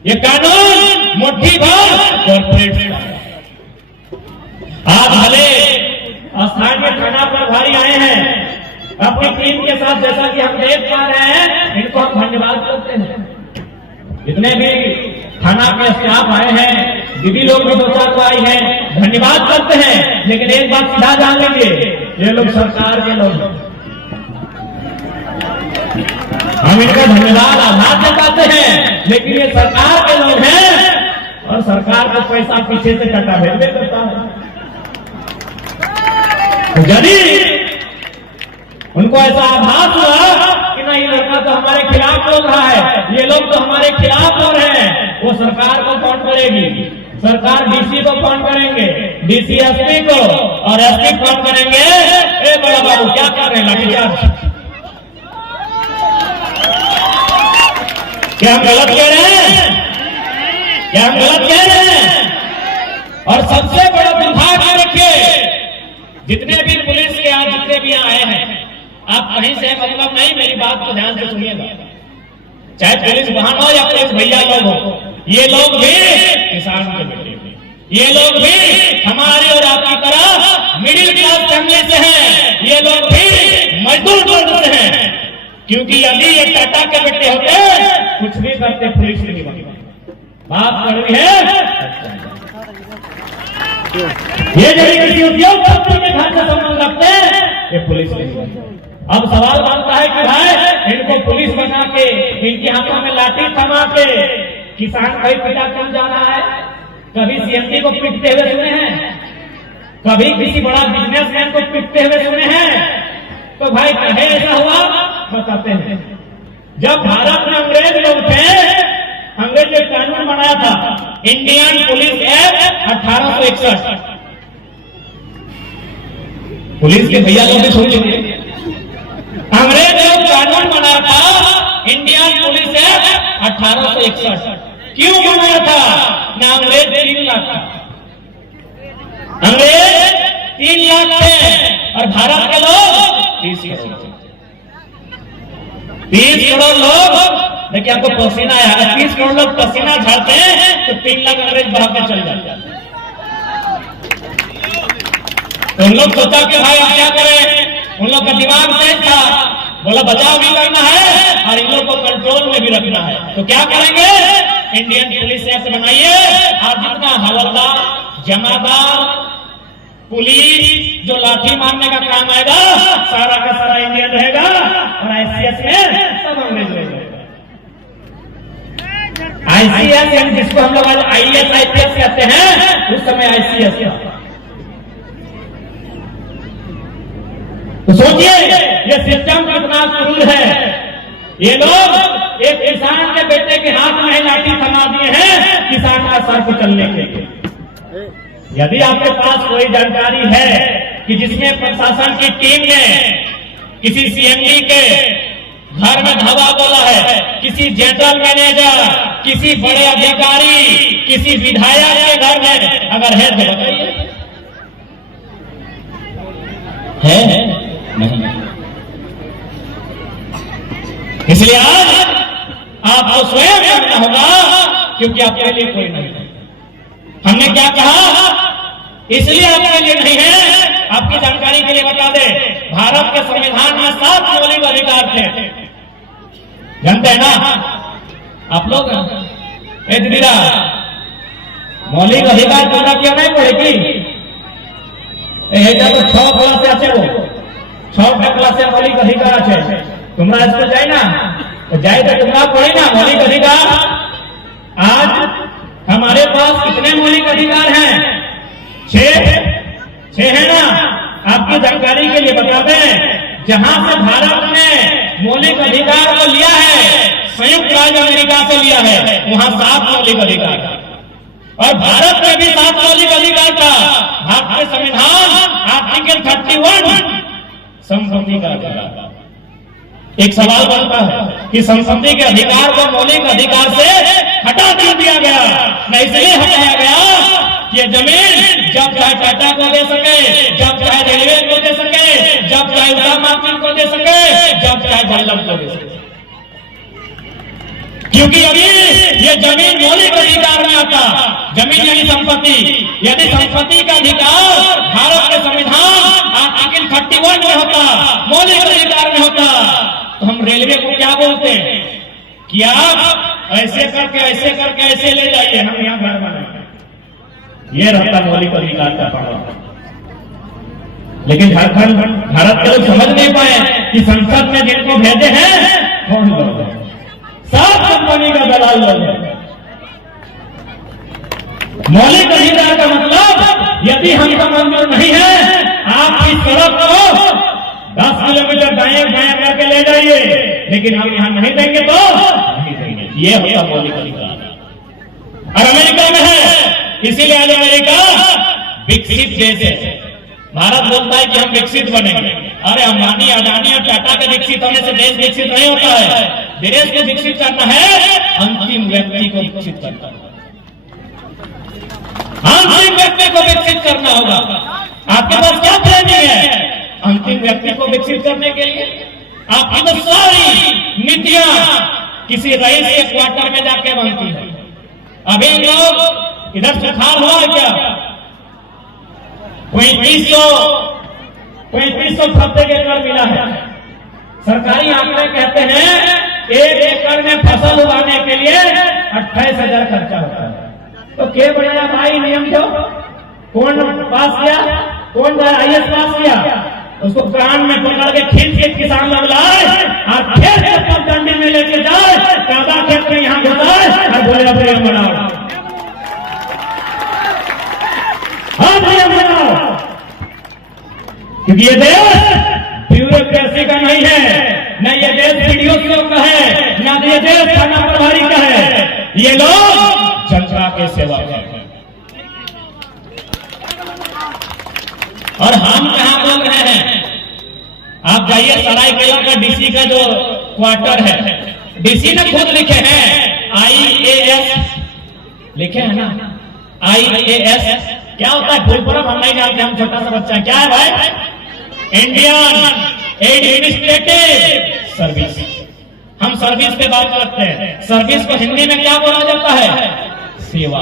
ये कानून मुट्ठी भर कॉर्पोरेट। आज भले स्थानीय थाना प्रभारी आए हैं अपनी टीम के साथ, जैसा कि हम देख पा रहे हैं, इनको हम धन्यवाद करते हैं। जितने भी थाना के स्टाफ आए हैं, दीदी लोग भी 2-4 को आई हैं, धन्यवाद करते हैं। लेकिन एक बात सीधा जान लीजिए, ये लोग सरकार के लोग हैं। हम इनका धन्यवाद आभार जताते हैं, लेकिन ये सरकार के लोग हैं और सरकार को पैसा पीछे से कटा भेजने करता है। यदि उनको ऐसा आभास हुआ कि नहीं, लड़का तो हमारे खिलाफ बोल रहा है, ये लोग तो हमारे खिलाफ बोल रहे हैं, वो सरकार को फोन करेगी। सरकार डीसी को फोन करेंगे, डीसी एसपी को, और एसपी फोन करेंगे, ए बड़ा बाबू क्या कर रहे हैं, लाठीचार्ज। क्या हम गलत कह रहे हैं? क्या हम गलत कह रहे हैं? और सबसे बड़ा दुर्भाग्य देखिए, जितने भी पुलिस के आज जितने भी आए हैं, आप कहीं से मतलब नहीं, मेरी बात को ध्यान से सुनिएगा। चाहे पुलिस वाहन हो या पुलिस भैया लोग हो, ये लोग भी किसान के बेटे, ये लोग भी हमारी और आपकी तरह मिडिल क्लास फैमिली से हैं, ये लोग भी मजदूर वर्ग से हैं। क्योंकि यदि ये टाटा के बेटे होते, कुछ भी करते पुलिस नहीं बनती। बात कड़वी है। ये यदि किसी उद्योग क्षेत्र के घर से संबंध रखते हैं, ये पुलिस नहीं बनती। अब सवाल बनता है कि भाई इनको पुलिस बना के, इनके हाथों में लाठी थमा के किसान कहीं पिटा क्यों जा रहा है? कभी सीएमडी को पीटते हुए सुने हैं? कभी किसी बड़ा बिजनेसमैन को पीटते हुए सुने हैं? तो भाई कहे ऐसा हुआ, बताते हैं। जब भारत में अंग्रेज लोग थे, अंग्रेज ने कानून बनाया था इंडियन पुलिस एक्ट 1861। पुलिस के भैया लोग भी सुन लीजिए, अंग्रेज लोग कानून बनाया था इंडियन पुलिस एक्ट 1861। क्यों बनाया था? ना अंग्रेज 3 लाख था, अंग्रेज 3 लाख थे और भारत के लोग 30 करोड़। 30 करोड़ लोग, देखिए आपको पसीना आया, अगर 30 करोड़ लोग पसीना झाड़ते हैं तो 3 लाख अंग्रेज भाग के चल जाते हैं। तो उन लोग सोचा कि भाई आप क्या करें, उन लोग का दिमाग तेज था, बोला बचाव भी करना है और इन लोग को कंट्रोल में भी रखना है। तो क्या करेंगे, इंडियन पुलिस एक्ट बनाइए और जितना हवलदार, जमादार, पुलिस जो लाठी मारने का काम आएगा, सारा का सारा इंडियन रहेगा और आईसीएस में सब अंग्रेज रहेगा। आईसीएस यानी जिसको हम लोग आज आईएएस आईपीएस कहते हैं, उस समय आईसीएस था। तो सोचिए ये सिस्टम कितना क्रूर है। ये लोग एक किसान के बेटे के हाथ में लाठी थमा दिए हैं किसान का सर कुचलने के लिए। यदि आपके पास कोई जानकारी है कि जिसमें प्रशासन की टीम ने किसी सीएमडी के घर में धावा बोला है, किसी जनरल मैनेजर, किसी बड़े अधिकारी, किसी विधायक के घर में अगर है तो बताइए। है नहीं। इसलिए आज आपको स्वयं करना होगा, क्योंकि आपके लिए कोई नहीं है। हमने क्या कहा, इसलिए आपके लिए नहीं है। आपकी जानकारी के लिए बता दें, भारत के संविधान में 7 मौलिक अधिकार थे, जानते हैं ना आप लोग? दीदा मौलिक अधिकार पूरा क्यों नहीं पड़ेगी? तो 6 क्लास से अच्छे वो 6 क्लास से मौलिक अधिकार अच्छे तुम्हारा इसको जाए ना, तो जाए तो तुम्हारा पड़े ना मौलिक अधिकार। आज हमारे पास कितने मौलिक अधिकार हैं? 6 है ना। आपकी जानकारी के लिए बता दें, जहां से भारत ने मौलिक अधिकार को लिया है, संयुक्त राज्य अमेरिका से लिया है, वहां 7 मौलिक अधिकार और भारत में भी 7 मौलिक अधिकार था। भारतीय संविधान आर्टिकल 31 संसदीय का अधिकार। एक सवाल बनता है कि संसदीय के अधिकार को मौलिक अधिकार से हटा क्यों दिया गया? नहीं, इसलिए हटाया गया कि ये जमीन जब चाहे टाटा को दे सके, जब चाहे रेलवे को दे सके, जब चाहे उषा मार्टिन को दे सके, जब चाहे वल्लभ को दे सके। क्योंकि अभी ये जमीन मौलिक अधिकार में आता, जमीन यानी संपत्ति, यदि संपत्ति का अधिकार भारत के संविधान आर्टिकल 31 में होता, मौलिक अधिकार में होता, तो हम रेलवे को क्या बोलते हैं कि आप ऐसे करके ऐसे ले जाइए, हम यहाँ घर बनाएंगे। ये रहता मौलिक अधिकार का पावर। लेकिन झारखंड भारत के लोग समझ नहीं पाए कि संसद में जिनको भेजे हैं कौन लोग हैं, सब कंपनी का दलाल लोग हैं। मौलिक अधिकार का मतलब यदि हमको मंजूर नहीं है, आप इस सड़क को 10 किलोमीटर दाएं बाएं करके ले जाइए, लेकिन हम यहां नहीं देंगे तो नहीं देंगे। ये होता मौलिक अधिकार। और अमेरिका में है, इसीलिए आज अमेरिका विकसित देश है। भारत बोलता है कि हम विकसित बनेंगे। अरे अंबानी, अडानी और टाटा के विकसित होने से देश विकसित नहीं होता है। देश को विकसित करना है, अंतिम व्यक्ति को विकसित करना है, अंतिम व्यक्ति को विकसित करना होगा। आपके पास क्या ट्रेनिंग है अंतिम व्यक्ति को विकसित करने के लिए? आपकी तो सारी नीतियां किसी रईस के क्वार्टर में जाके बनती है। अभी लोग इधर सुखाड़ हुआ है क्या? 3500 खत्ते के कर मिला है। सरकारी आंकड़े कहते हैं 1 एकड़ में फसल उगाने के लिए 28,000 खर्चा होता है। तो क्या बनाया भाई नियम? जो कौन पास किया? कौन IAS पास किया? उसको कान में पकड़ के खींच किसान लोग लाए और फिर पगडंडी में लेके जाए, काबा खेत में यहाँ घुसाए और बोले अब नियम बनाओ, हाँ नियम बनाओ। क्योंकि ये देश ब्यूरोक्रेसी का नहीं है, न ये देश पीडीओ का है, न ये देश थाना प्रभारी का है। ये लोग जनता के सेवक हैं। और हम कहां बोल रहे हैं? आप जाइए सरायकेला का डीसी का जो क्वार्टर है, डीसी ने खुद लिखे हैं IAS, लिखे हैं ना IAS। क्या होता है? फुलपुरम हम नहीं जानते, हम छोटा सा बच्चा। क्या है भाई? Indian administrative service. हम सर्विस पे बात करते हैं। सर्विस को हिंदी में क्या बोला जाता है? सेवा।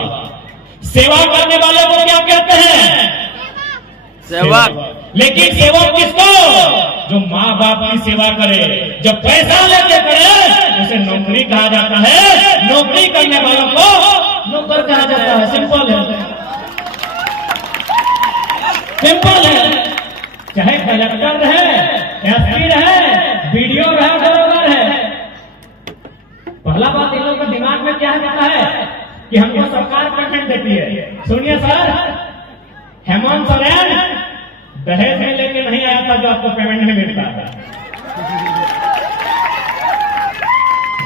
सेवा करने वाले को क्या कहते हैं? सेवक। लेकिन सेवक किसको? जो माँ बाप की सेवा करे, जब पैसा लेके करे उसे नौकरी कहा जाता है। नौकरी करने वालों को नौकर कहा जाता है। सिंपल है, सिंपल है। चाहे कलेक्टर रहे, SP रहे, BDO रहे, दरोगा रहे। पहला बात इन लोगों के दिमाग में क्या रहता है कि हमको सरकार पेमेंट देती है। सुनिए सर, हेमंत सोरेन दहेज में लेके नहीं आया था जो आपको पेमेंट नहीं मिलता था।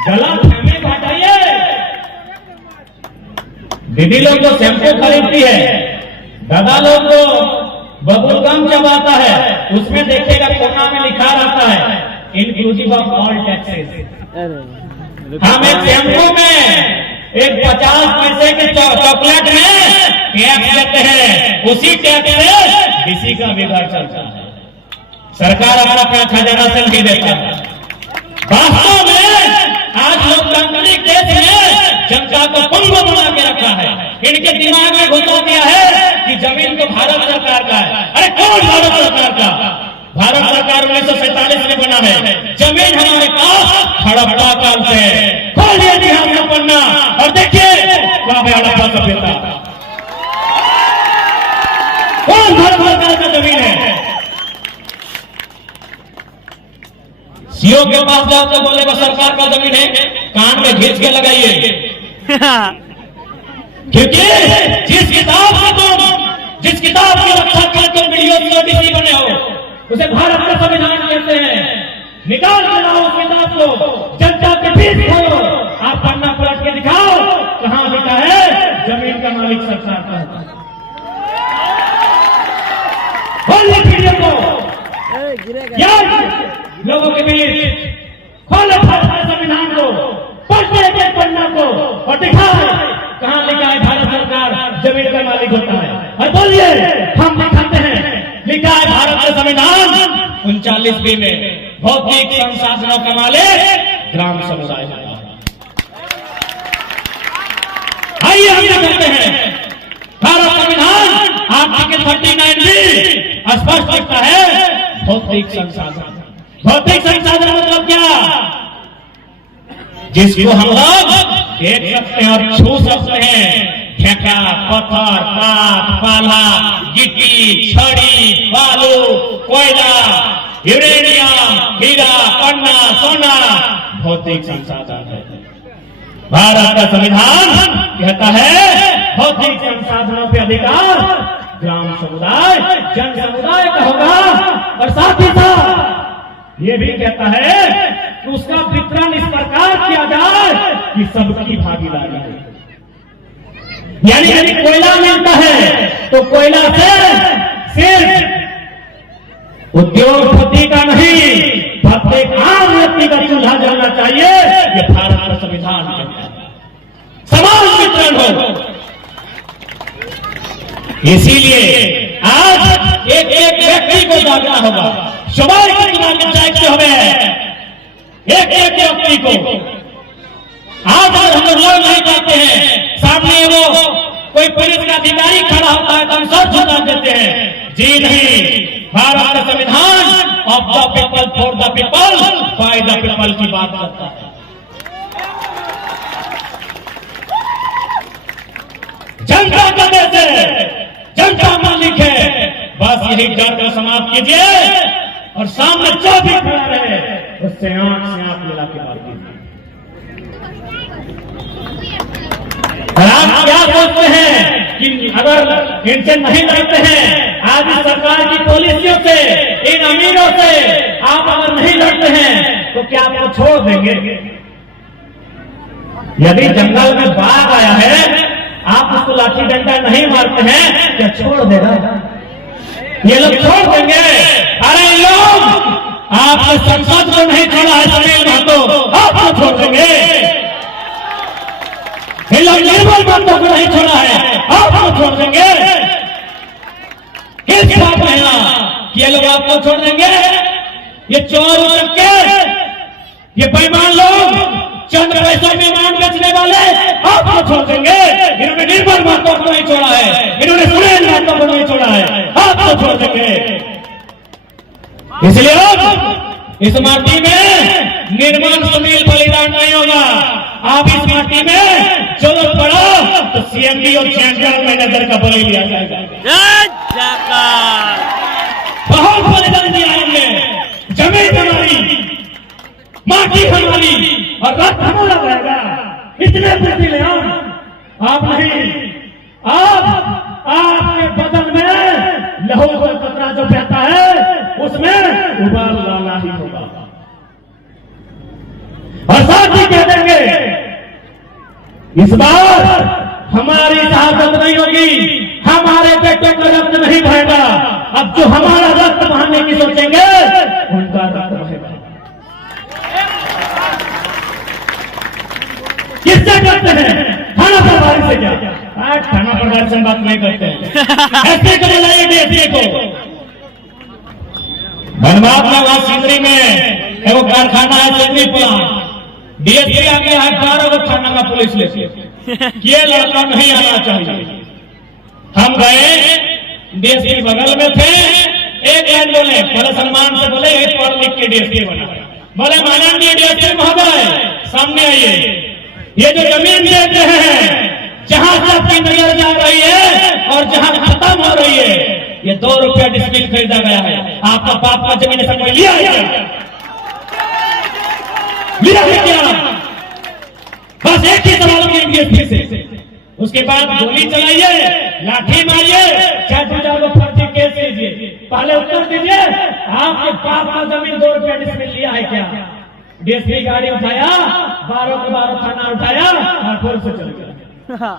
गलत फहमी हटाइए। दीदी लोग को शैम्पू खरीदती है, दादा लोग को बबुल गम चबाता है, उसमें देखिएगा कोना में लिखा रहता है इंक्लूसिव ऑफ ऑल टैक्सेस। हम एक शैम्पू में एक 50 पैसे के चॉकलेट में टैक्स देते हैं, उसी टैक्स से डीसी का भी घर चलता है। सरकार अपना खजाना से नहीं देता है। वास्तव में आज लोकतांत्रिक देश में जनता को पंगु बना के रखा है। इनके दिमाग में घुसा दिया है कि जमीन तो भारत सरकार का है। अरे कौन भारत सरकार का? भारत सरकार 1947 में बना है। जमीन हमारे पास हड़प्पा काल से। खोलिए इतिहास का पन्ना और देखिए वहां पे हड़प्पा सभ्यता। कौन भारत सरकार का जमीन है? सीओ के पास जाओ तो बोलेगा सरकार का जमीन है, कान में घिस के लगाइए। क्योंकि जिस किताब की रक्षा कर तुम डीसी बने हो, उसे भारत का संविधान कहते हैं। निकाल के लाओ उस किताब को, जनता के बीच खोलो, आप पन्ना पलट के दिखाओ कहां लिखा है जमीन का मालिक सरकार का होता है। लोगों के बीच खोलो संविधान को, पढ़ते के पन्ना को और दिखाओ कहां लिखा है भारत सरकार जमीन का मालिक होता है। और बोलिए हम दिखाते हैं, लिखा है भारत का संविधान 39 में भौतिक संसाधनों का मालिक ग्राम समुदाय होता है। 39 भी स्पष्ट लिखता है भौतिक संसाधन। भौतिक संसाधन मतलब क्या? जिसको हम लोग देख सकते हैं और छू सकते हैं, ठेका, पत्थर, काठ, पाला, गिट्टी, छड़ी, बालू, कोयला, यूरेनियम, हीरा, पन्ना, सोना भौतिक संसाधन है। भारत का संविधान कहता है भौतिक संसाधनों पे अधिकार ग्राम समुदाय, जन समुदाय का होगा, और साथ ही साथ ये भी कहता है कि उसका वितरण इस प्रकार किया जाए कि सबकी भागीदारी है। यानी यदि कोयला मिलता है तो कोयला से सिर्फ उद्योगपति का नहीं, प्रत्येक आम व्यक्ति का चूल्हा जलना चाहिए। ये भारत का संविधान कहता है समान वितरण हो। इसीलिए आज एक एक व्यक्ति को जागना होगा। सुबह की दिमाग जागते हुए एक एक व्यक्ति को आज हम लोग नहीं जाते हैं, सामने वो कोई पुलिस का अधिकारी खड़ा होता है तो हम सब झुका देते हैं। जी नहीं, भारत का संविधान of the people for the people by the people की बात करता है। जनता का देश है, जनता मालिक है। बस यही डर को समाप्त कीजिए और सामने जो भी खड़ा रहे उससे आंख से आंख मिला के बात कीजिए। आप क्या सोचते हैं कि अगर इनसे नहीं लड़ते हैं, आज इस सरकार की पॉलिसियों से, इन अमीरों से आप अगर नहीं लड़ते हैं तो क्या आपको छोड़ देंगे? यदि जंगल में बाघ आया है, आप उसको लाठी डंडा नहीं मारते हैं, क्या छोड़ देगा? ये लोग छोड़ देंगे? अरे लोग आपने संसद को नहीं छोड़ा है, सुनील महतो आपको छोड़ देंगे। ये लोग निर्मल महतो को नहीं छोड़ा है, आपको छोड़ देंगे। किस बात में ये लोग आपको छोड़ देंगे? ये चोर उचक्के, ये बेईमान लोग, चंद पैसों में ईमान बेचने वाले आपको छोड़ देंगे। इन्होंने निर्मल महतो को नहीं छोड़ा है, इन्होंने सुनील महतो को नहीं छोड़ा है, आपको छोड़ देंगे। इसलिए अब इस माटी में निर्मल सुनील बलिदान नहीं होगा। आप इस माटी में जरूरत पड़ा तो सीएमडी और जनरल मैनेजर का बलि लिया जाएगा। बहुत बलिदान दिया हमने, जमीन हमारी, माटी हमारी और रक्त हमारा रहेगा। इतने पैसे ले आप नहीं, आपके बदन में लहू का कतरा जो बहता है उसमें उबाल लाना ही होगा। और साथ ही कह देंगे इस बार हमारी शहादत नहीं होगी, हमारे बेटे का रक्त नहीं बहेगा। अब जो हमारा रक्त बहाने की सोचेंगे उनका रक्त बहेगा। किससे करते हैं? थाना प्रभारी से। क्या थाना प्रभारी से बात नहीं करते हैं? ऐसे को बुलाइए डीएसपी को। धनबाद में वहां सिंदरी में एगो कारखाना है, सिंदरी प्लांट। डीएसपी आगे 12 को थाना का पुलिस ले ये लड़का नहीं आना चाहिए। हम गए, डीएसपी बगल में थे, एक लाइन बोले, बड़े सम्मान से बोले एक पढ़ लिख के डीएसपी बना। बोले माननीय डीएसपी महोदय सामने आइए, ये जो जमीन देख रहे हैं, जहां से आपकी नजर जा रही है और जहां खत्म हो रही है, ये 2 रुपया डिस्ट्रिक्ट खरीदा गया है। आपका बाप का जमीन ऐसा कोई लिया है क्या? लिया है क्या? बस एक ही सवाल किया से। उसके बाद गोली चलाइए, लाठी मारिए, चाहे 2000 को फर्जी केस कीजिए। पहले उत्तर दीजिए, आपके बाप का जमीन 2 रुपया डिस्ट्रिक्ट लिया है क्या? डीएसपी गाड़ी उठाया, 12 के 12 थाना उठाया और फिर से चल गया।